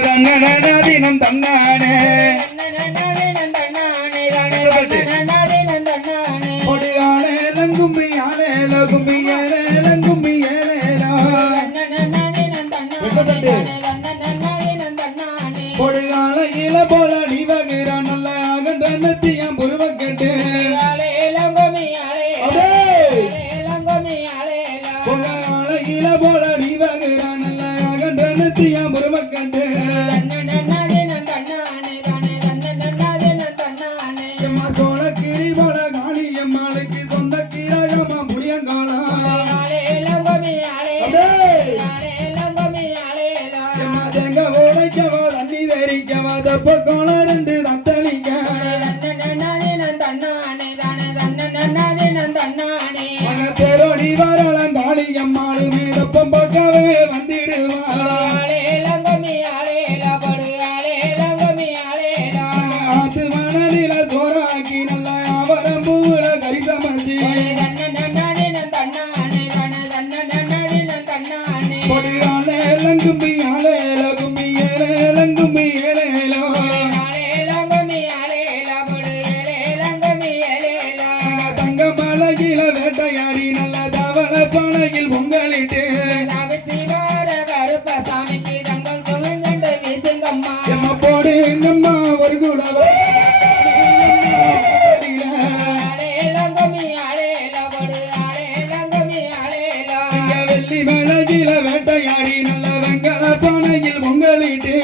தினம் தன்னானே பொடுகாலையில போல நீ வகுறான் நல்ல அகண்டத்தியம் புருவக்கட்டு பொடுகாலையில போல நீ வகுறான் நல்ல அகண்டத்தியம் புருவக்கட்டு சோழக்கிரி போல காளியம்மாளுக்கு சொந்த கிரகமா புளியங்காலம் எங்க ஓலைக்கவா தண்ணி தெரிக்கவா தப்ப கோல ரெண்டு தத்தளிக்க தேரோடி வரலாம் காளியம்மாளுமே தப்பம் பக்கவே வந்திடுவாள் ஆத்து மணலில சோறாக்கி நல்ல ஆவரம் பூல கறி சமைச்சி பொடியால கும்மி ஆலேல கும்மி ஏலேல கும்மி ஏலேலோ தங்க மலையில வேட்டையாடி நல்ல தவள பனையில் பொங்கலிட்டு எம்மா போடு எங்கம்மா ஒரு குலவ வெள்ளி மலையில வேட்டையாடி நல்ல வெங்கல பனையில் பொங்கலிட்டு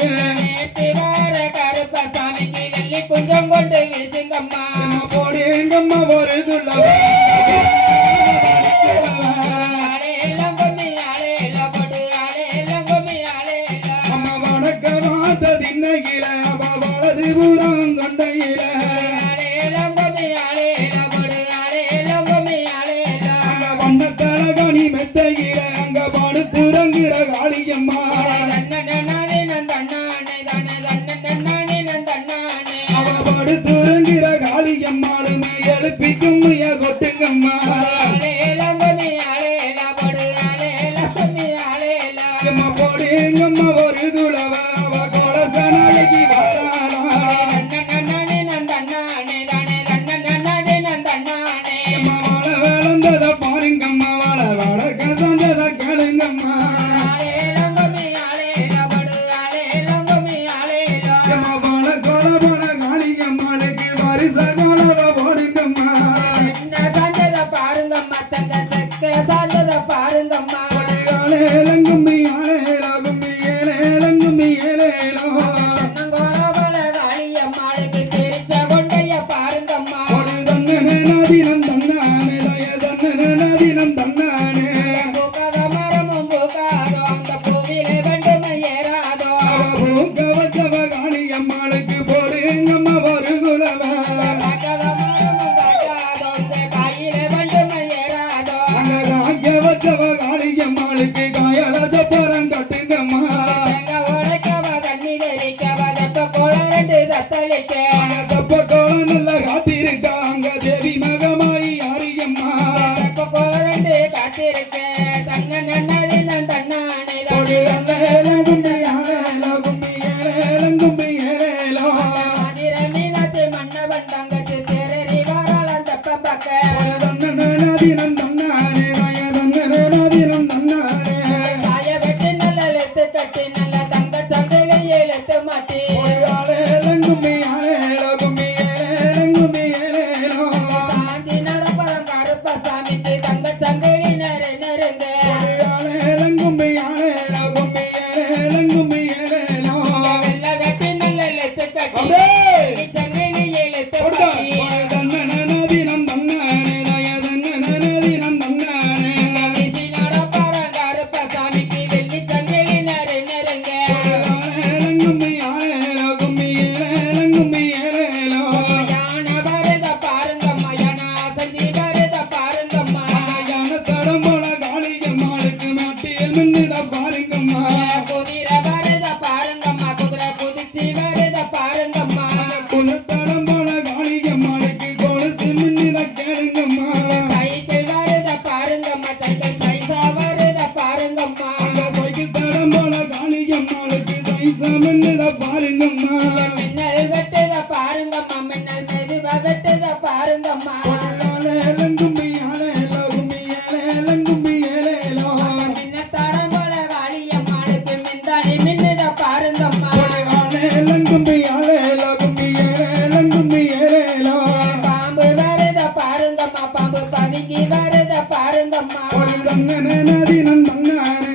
கொஞ்சம் கொண்டு வீசுங்கம்மா போடு எங்கம்மா ஒரு குலவ திண்ணையில வலது புறம் கொண்டையில அங்க வண்ணத்தழகணி மெத்தையில அங்க படுத்துறங்குற காளியம்மா அவ படுத்துறங்குற காளியம்மாளுமே எழுப்பிக்கும் கொட்டுங்கம்மா போடு எங்கம்மா ஒரு குலவ பாருங்கம்மா வாழ வாழ கசந்தத கேளுங்கம்மா வாழ கோல போல காளியம்மாளுக்கு வரிச கோலவ போடுங்கம்மா பாருங்கம்மா தங்க சக்க சாந்தத பாருங்கம்மா கும்மி ஆலேலோ கும்மி ஏலேலோ கும்மி ஏலேலோ தினம் தன்னானே தினம் தன்னானே பூக்க வச்சவ காளியம்மாளுக்கு போடு எங்கம்மா ஒரு குலவ அங்க காய்க்க வச்சவ காளியம்மாளுக்கு காயல சப்பரம் கட்டுங்கம்மா தப்ப கோலம் நல்ல காத்திருக்கா அங்க தேவி மகமாயி ஆரியம்மா தினம் தன்னானே தினம் தன்னானே கட்டி நல்ல தங்க சந்தையில எழுத்து மாட்டி சாமிக்கு தங்க சந்தையில நெருங்க வெள்ள கட்டி நல்ல எழுத்து கட்டி சந்தையில எழுத்து சாமிக்கு வெள்ளி சந்தையில நெருங்க மின்னுத பாருங்கம்மா மின்னல் வெட்டுத பாருங்கம்மா மின்னல் மெதுவா வெட்டுத பாருங்கம்மா கும்மி ஆலேலோ கும்மி ஏலேலோ கும்மி ஏலேலோ மின்னத்தாடம் போல காளியம்மாளுக்கு மின்தானி மின்னுத பாருங்கம்மா கும்மி ஆலேலோ கும்மி ஏலேலோ கும்மி ஏலேலோ பாம்பு வருத பாருங்கம்மா பாம்பு பதுங்கி வருத பாருங்கம்மா நதி நந்தானே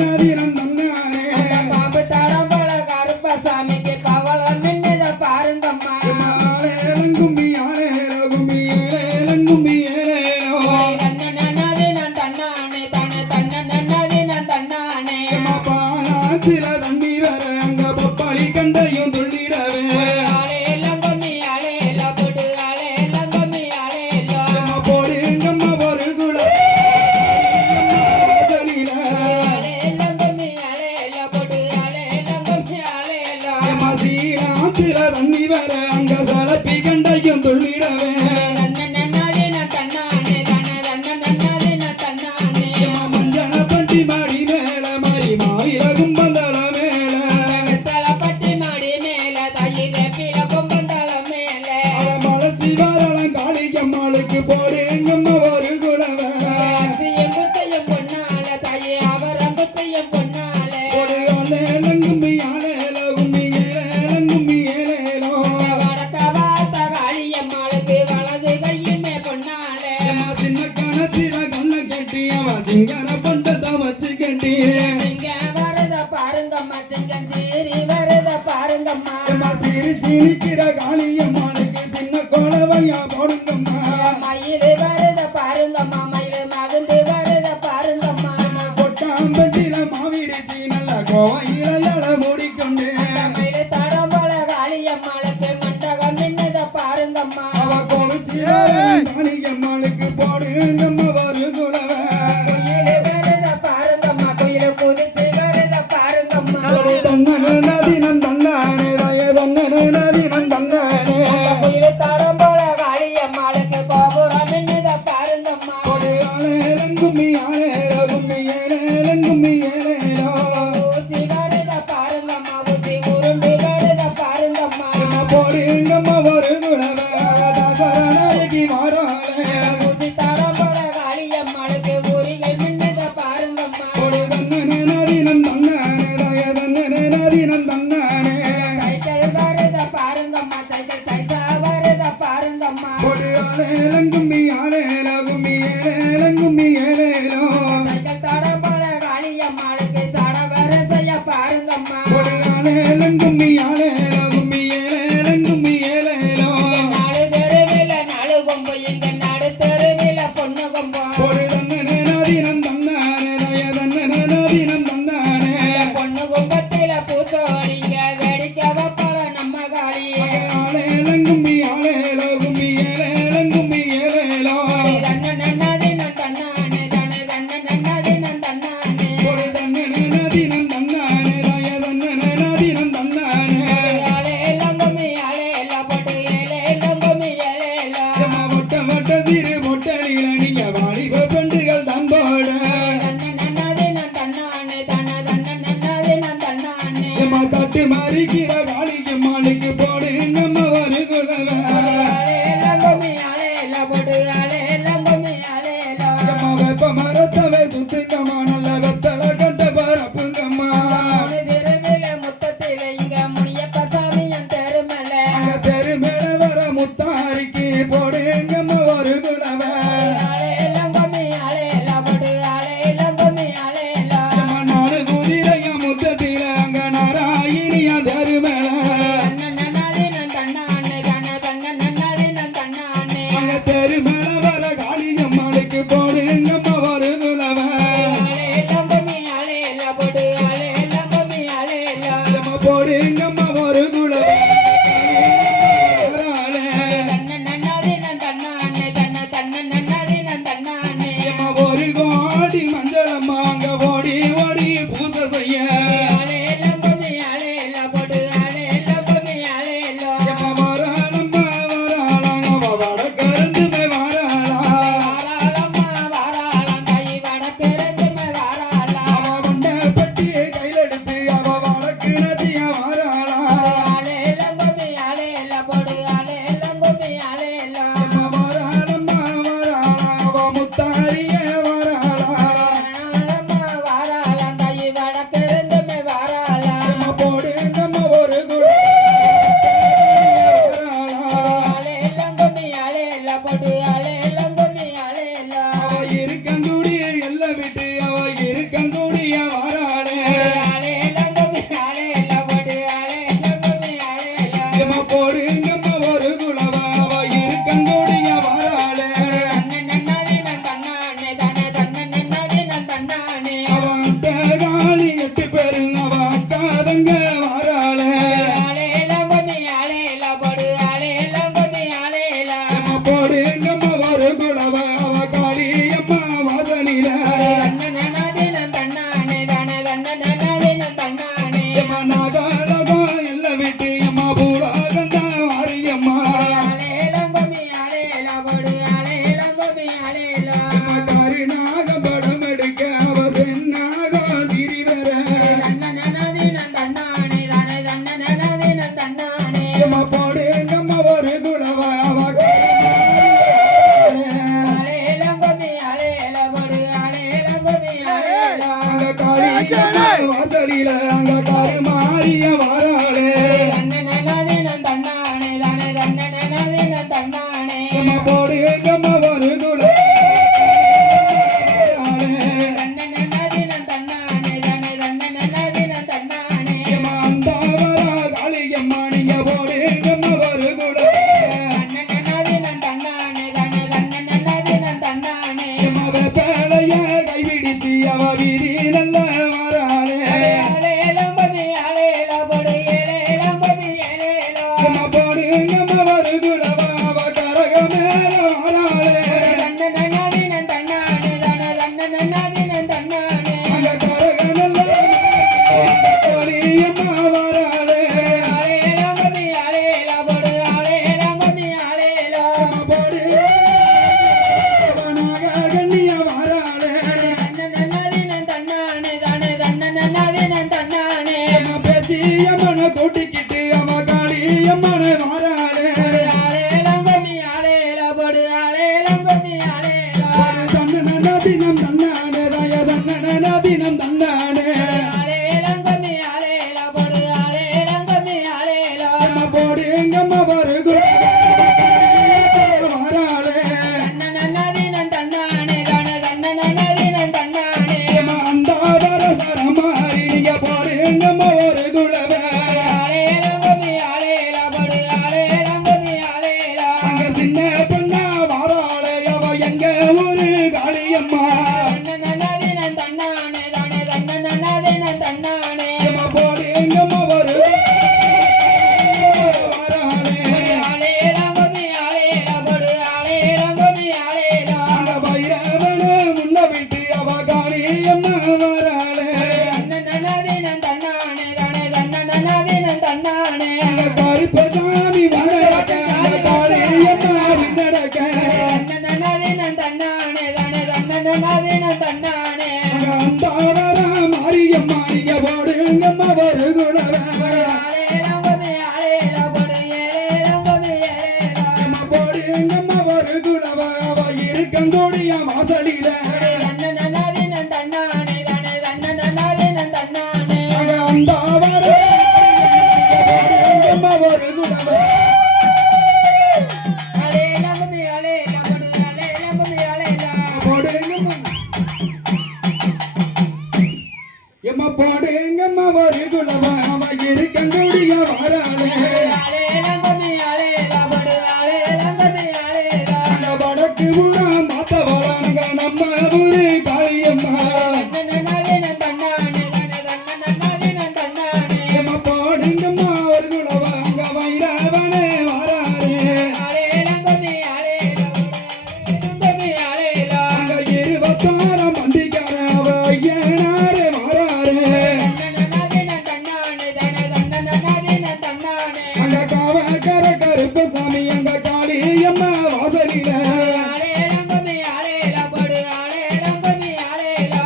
நதி நந்தானே அந்த பாம்பு தடம் போல கருப்பசாமிக்கு பவளம் மின்னுத பாருங்கம்மா கும்மி ஆலேலோ கும்மி ஏலேலோ கும்மி ஏலேலோ தன்னனனது நான் தன்னானே தன்ன தன்னனனது நான் தன்னானே பாலாத்தில தண்ணி வர அங்க பப்பாளி கண்டையும் துள்ளிடவே ஆளேலம் கொம்மி ஆளேல போட்டு ஆளேலம் கொம்மி ஆளேலோ போடுங்கம்மா ஒரு குளம் ஆளேலம் கொம்மி ஆளேல போட்டு ஆளேலம் கொம்மி ஆளேலோ சீராத்திர தண்ணி வர அங்க சலப்பி கண்டையும் துள்ளிடவே தன்னனனது நான் தன்னானே தன்ன தன்னனனது நான் தன்னானே மஞ்சன பட்டி மாடி மேல மாறி மாவில கும்பந்தல மேல வெத்தலப்பட்டி மாடி மேல தாயி வேப்பில கொம்பந்தல மேல மலச்சி வரலாம் காளியம்மாளுக்கு போடுங்கம்மா ஒரு குளவ அத்தியும் குத்தையும் பொன்னால தாயி அவரங்குத்தையும் பொன்னால ஒரு ஆலேலம் கும்மி ஆலேலோ கும்மி ஏலேலோ கும்மி ஏலேலோ வடக்க வார்த்த காளியம்மாளுக்கு வலது கையுமே பொன்னால சின்ன கணத்தில கண்ண கெட்டியவ சிங்கன பண்டத்தை வச்சு கெட்டியே சிங்க வரத பாருங்கம்மா சிங்கஞ்சீரி வரத பாருங்கம்மா சிரிச்சு நிக்கிற காளியம்மாளுக்கு சின்ன கோலவையா போடுங்கம்மா மயிலு வரத பாருங்கம்மா மயிலு மகுந்து வரத பாருங்கம்மா கொட்டாம்பட்டில மாவிடிச்சு நல்ல கோவையில இல மூடிக்கொண்டு மயிலு தடம் போல காளியம்மாளுக்கு மண்டகம் மின்னத பாருங்கம்மா அவ கோவிச்சு காளியம்மாளுக்கு போடுங்கம்மா ஒரு குலவ குயிலு வரத பாருங்கம்மா குயிலு குதிச்சு வரத பாருங்கம்மா நதி நந்தானே நதி நந்தானே குயிலு தடம் போல காளியம்மாளுக்கு கோபுரம் மின்னத பாருங்கம்மா கும்மி ஆலேலோ கும்மி ஏலேலோ கும்மி ஏலேலோ ஊசி வரத பாருங்கம்மா ஊசி உருண்டு வரத பாருங்கம்மா போடுங்கம்மா ஒரு குலவ தசரநாயகி வாராளே ஊசி தடம் போல காளியம்மாளுக்கு ஊரிகை மின்னத பாருங்கம்மா நதி நந்தானே நதி நந்தானே சைக்கிள் வரத பாருங்கம்மா சைக்கிள் சைசா வரத பாருங்கம்மா ஆலேலம் கும்மி ஆலேலோ கும்மி ஏலேலோ கும்மி ஏலேலோ சைக்கிள் தடம் போல காளியம்மாளுக்கு சட வரசைய பாருங்கம்மா ஆலேலம் கும்மி ஆலேலோ கும்மி ஏலேலோ கும்மி ஏலேலோ நாலு தெருவில நாலு கொம்பு இங்க நாடு தெருவில பொண்ணு கொம்பு நதி நந்தானே நதி நந்தானே பொண்ணு கும்பத்தில பூத்தோடிங்க வேடிக்க வைப்பாள நம்ம காளி ஆலேலம் கும்மி ஆலேலோ கும்மி ஏலேலோ கும்மி ஏலேலோ தன்ன நன்னதி நான் தன்னானே தன தன்ன நன்னதி நான் தன்னானே நதி நந்தானே நதி நந்தானே ஆளே லங்கமி ஆளே எல்லா போட்டு ஏலே லங்கமி ஏலே எல்லா வட்ட வட்ட சிறு பொட்டலில நீங்க வாலிப பெண்டுகள் தான் போட தன்ன நன்னதி நான் தன்னானே தன தன்ன நன்னதி நான் தன்னானே தட்டு மாறிக்கிற காளியம்மாளுக்கு போடுங்கம்மா ஒரு குலவ ஆளே லங்கமி ஆளே எல்லா போட்டு ஆளே லங்கமி ஆளே எல்லா வெப்ப மரத்தவை சுத்துங்கம்மா நல்ல வெத்தல கட்ட பரப்புங்கம்மா மூணு தெருவில முத்தத்தில இங்க முனியப்ப சாமியன் தெருமல அங்க தெரு மேல வர முத்தாரிக்கு போடுங்கம்மா ஒரு குலவ ஆளே லங்கமி ஆளே எல்லா போட்டு ஆளே லங்கமி ஆளே எல்லா நாடு குதிரைய முத்தத்தில அங்க நாராயணியா தெரு மேல தன்ன நன்னதி நான் தன்னானே தன தன்ன நன்னதி நான் தன்னானே அங்க தெரு மேல வர காளியம்மாளுக்கு போடுங்கம்மா ஒரு குலவ ஆளே லங்கமி ஆளே எல்லா போட்டு ஆளே லங்கமி ஆளே எல்லா போடுங்கம்மா ஒரு குலவ தன்ன நன்னதி நான் தன்னானே தன்ன தன்ன நன்னதி நான் தன்னானே ஒரு கோடி மஞ்சளம்மா அங்க ஓடி ஓடி பூசை செய்ய ஆளே லங்கமி ஆளே எல்லா போட்டு ஆளே லங்கமி ஆளே எல்லா வராளம்மா வராளம் அவ வடக்கருந்துமே வாராளா வாராளம்மா வாராளம் கை வடக்கிருந்து வாராளா அவ வண்ட பெட்டியை கையில எடுத்து அவ வடக்கு நதிய பேச்சி அம்மனை கூட்டிக்கிட்டு அவ காளி அம்மனை வாராளே தன்னன தினம் தன்னானே தாய தன்னன தினம் தன்னானே போடு எங்கம்மா வருகு வாராளே அந்த வர சரமாரி நீங்க போடு எங்கம்மா ஒரு குலவே அங்க சின்ன பொண்ணா வாராளே அவ எங்க ஊரு காளியம்மா போடு எங்கம்மா வருகு அந்த வைரவனை முன்ன விட்டு அவ காளியம்மா வராளே அந்த கருப்பசாமி முன்னடக்க அந்த காளியம்மா முன்னடக்க அந்த வர மாரியம்மா நீங்க போடு எங்கம்மா ஒரு குலவே போடு எங்கம்மா ஒரு குலவே அவ இருக்கங்கூடிய வாசலில அந்த வர எங்கம்மா ஒரு குலவே போடு எங்கம்மா எம்மா போடு எங்கம்மா ஒரு குலவே அவ இருக்கங்கூடிய வாராளே அந்த வடக்கு ஊரா மாத்தவளாங்க நம்ம ஊரு காளியம்மா எம்மா போடுங்கம்மா ஒரு குலவே அங்க வைரவனே வாராளே அங்க 26 மந்திக்கார அவ ஐயனாரே வாராளே அங்க காவக்கர கருப்பசாமி அங்க காளியம்மா வாசலில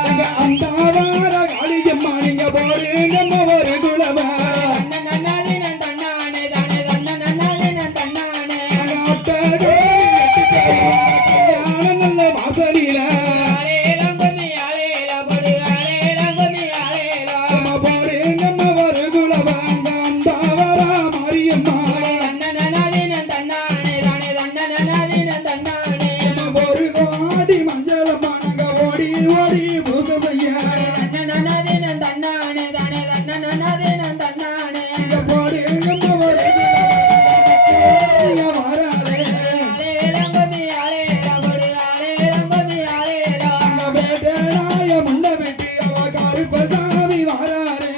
அங்க அந்த வார காளியம்மா நீங்க போடுங்கம்மா ஒரு குலவே அங்க அட்டகை கல்யாண நல்ல வாசலில அம்மா போடுங்கம்மா ஒரு குலவே அங்க அந்த வர மாரியம்மா அம்மா ஒரு கோடி மஞ்சளம்மா நாங்க ஓடி ஓடி பூசை செய்ய இங்க போடுங்கம்மா ஒரு குலவே வாராளே அங்க வேட்டனாய முன்ன விட்டு அவ கருப்பசாமி வாராளே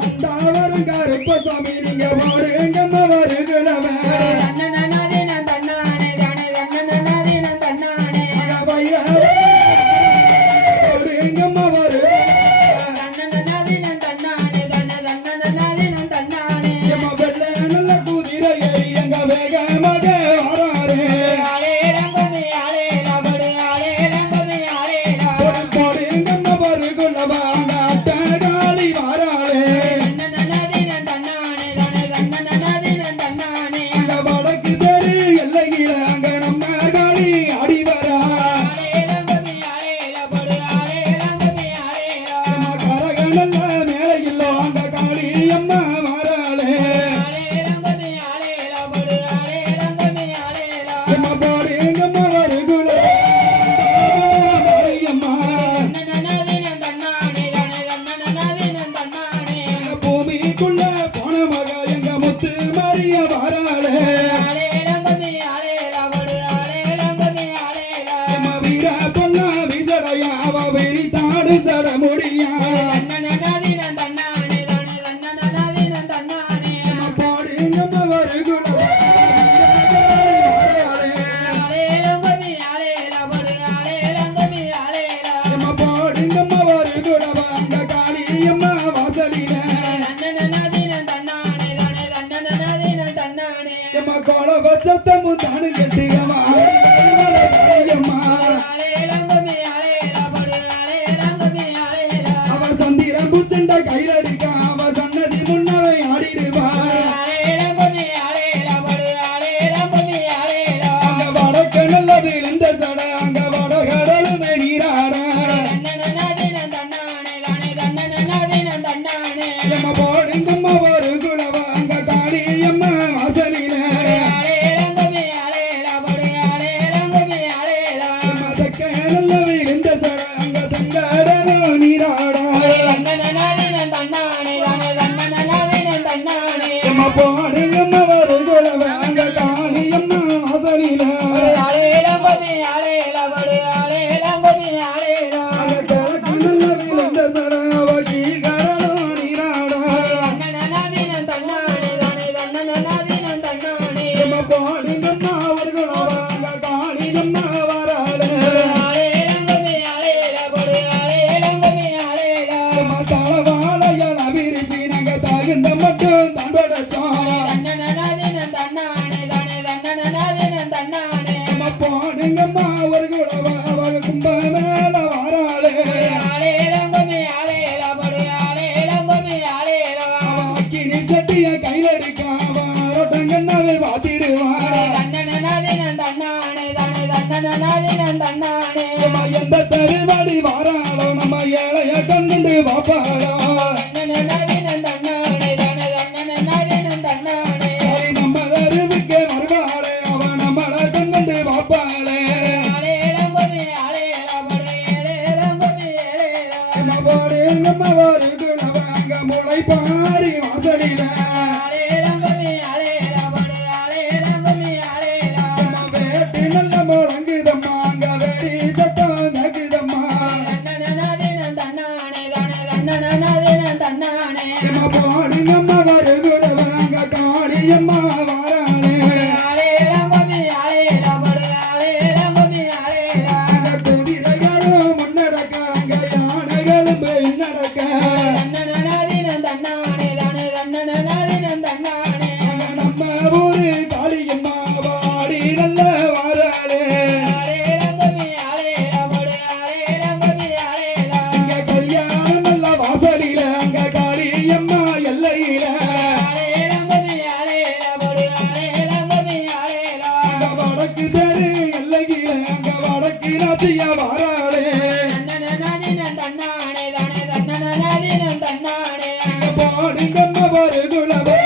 அந்த வரும் கருப்பசாமி நீங்க போடுங்கம்மா ஒரு குலவே அங்க வைரவே போடுங்கம்மா ஒரு எம்மா வெள்ளை நல்ல குதிரை ஏறி எங்க வேகமாக வாராளே போடுங்கம்மா ஒரு குலவே அங்க அட்டகாளி வாராளே அங்க வடக்கு தெரு எல்லையில அங்க நம்ம காளி ஆடி வரா எம்மா கரகனல்ல மேலையில்லோ அங்க காளியம்மா வாராளே எம்மா போடுங்கம்மா ஒரு குலவே மாரியம்மா அங்க பூமிக்குள்ள போன மக எங்க முத்து மாரிய வாராளே எம்மா வீர பொண்ணா விசடையா அவ வெறித்தாடு சட முடியா எம்மா போடுங்கம்மா ஒரு குலவே வாராளே எம்மா போடுங்கம்மா ஒரு குலவே அங்க காளியம்மா வாசலில எம்மா கோல வச்சத்தமும் தானு கெட்டியம்மா காளியம்மா கையிலடிக்க அவ சன்னதி முன்னவை ஆடிடுவா அங்க வடக்கு நல்ல விழுந்த சட அங்க வடகடலுமே நீராட எம்ம போடுங்கம்மா ஒரு குளவ அங்க காளியம்மா வாசலில மதக்க நல்ல விழுந்த சட அங்க தங்கடலும் நீராட எம்ம போடுங்கம்மா ஒரு குளவ அங்க காளியம்மா வாசலில எந்த தருவாடி வாராளோ நம்ம ஏழைய கண்டு வாப்பாளோ நம்ம தருவுக்கு வருவாளே அவ நம்மள கண்டு வாப்பாளே நம்ம ஒரு குணவாங்க முளை பாரி வாசலில வேட்டி நல்ல முழங்குதம்மா அங்க வெடி சட்டம் நகுதம்மா போடி நம்ம ஒரு குணவாங்க காளியம்மா வாராளே அங்க குதிரைகளும் முன்னடக்க அங்க யானைகளும் பின்னடக்க நம்ம ஊரு காளியம்மா வாடி நல்ல வாராளே இங்க கல்யாணம் நல்ல வாசலில அங்க காளியம்மா எல்லையில அங்க வடக்கு தெரு எல்லையில அங்க வடக்கு நாச்சிய வாராளே இங்க போடுங்கம்மா ஒரு குலவே